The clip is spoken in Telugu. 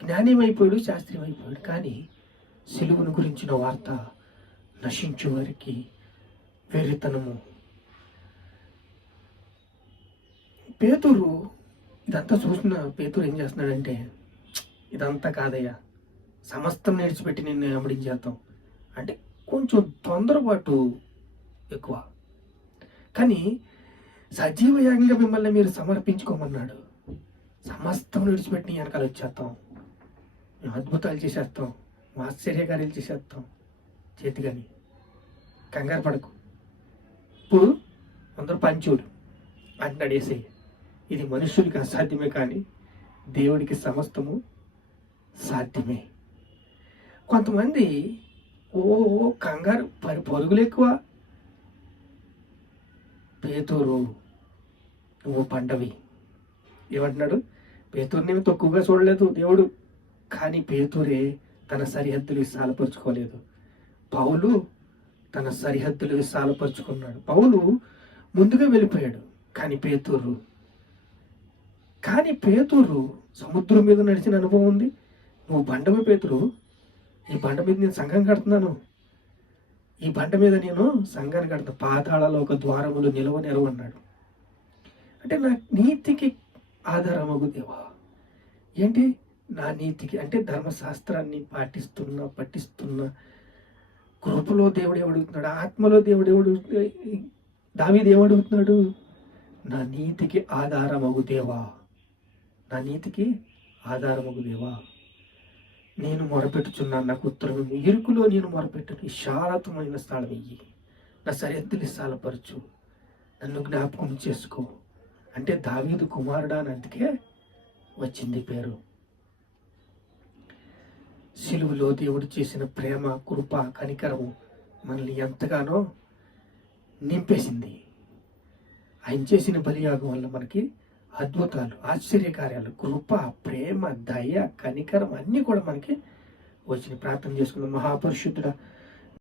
జ్ఞానీయమైపోయాడు, శాస్త్రీయమైపోయాడు. కానీ సిలువను గురించిన వార్త నశించే వారికి వెర్రితనము. పేతురు ఇదంతా చూసిన పేతురు ఏం చేస్తున్నాడంటే, ఇదంతా కాదయ్యా, సమస్తం నేర్చిపెట్టి నిన్ను వెంబడించేద్దాం అంటే కొంచెం తొందరపాటు ఎక్కువ. కానీ సజీవయాగంగా మిమ్మల్ని మీరు సమర్పించుకోమన్నాడు. సమస్తం విడిచిపెట్టి వెనకాల వచ్చేస్తాం, మేము అద్భుతాలు చేసేస్తాం, ఆశ్చర్యకార్యాలు చేసేస్తాం చేతిగాని, కంగారు పడకు, ఇప్పుడు అందరూ పంచోడు అంటున్నాడు యేసయ్య. ఇది మనుషులకి అసాధ్యమే, కానీ దేవుడికి సమస్తము సాధ్యమే. కొంతమంది కంగారు పరుగులు ఎక్కువ. పేతురు నువ్వు పండవి ఏమంటున్నాడు? పేతురుని తక్కువగా చూడలేదు దేవుడు, కానీ పేతురే తన సరిహద్దులు విశాలపరుచుకోలేదు. పౌలు తన సరిహద్దులు విశాలపరుచుకున్నాడు. పౌలు ముందుగా వెళ్ళిపోయాడు, కానీ పేతురు సముద్రం మీద నడిచిన అనుభవం ఉంది. నువ్వు బండవి పేతురు, ఈ బండ మీద నేను సంఘం కడుతున్నాను, ఈ బండ మీద నేను సంఘాన్ని కడుతున్నా, పాతాళాలో ఒక ద్వారములు నిలవనెరవు అన్నాడు. అంటే నా నీతికి ఆధారమగు దేవా. ఏంటి నా నీతికి అంటే? ధర్మశాస్త్రాన్ని పఠిస్తున్న కృపలో దేవుడు ఎవడుగుతున్నాడు, ఆత్మలో దేవుడు దావీదు ఏమడుగుతున్నాడు? నా నీతికి ఆధారమగు దేవా, నా నీతికి ఆధారమగు దేవా, నేను మొరపెట్టుచున్నాను, నాకు ఉత్తరం ఇరుకులో నేను మొరపెట్టును, విశాలతమైన స్థలం ఇయ్యి, నా సరిహద్దులు విశాలపరచు, నన్ను జ్ఞాపకం చేసుకో అంటే దావీదు కుమారుడా అని అందుకే వచ్చింది పేరు. సిలువలో దేవుడు చేసిన ప్రేమ, కృప, కనికరము మనల్ని ఎంతగానో నింపేసింది. ఆయన చేసిన బలియాగం వల్ల మనకి అద్భుతాలు, ఆశ్చర్యకార్యాలు, కృప, ప్రేమ, దయ, కనికరం అన్నీ కూడా మనకి వచ్చిన. ప్రార్థన చేసుకున్న మహాపరిశుద్ధుడా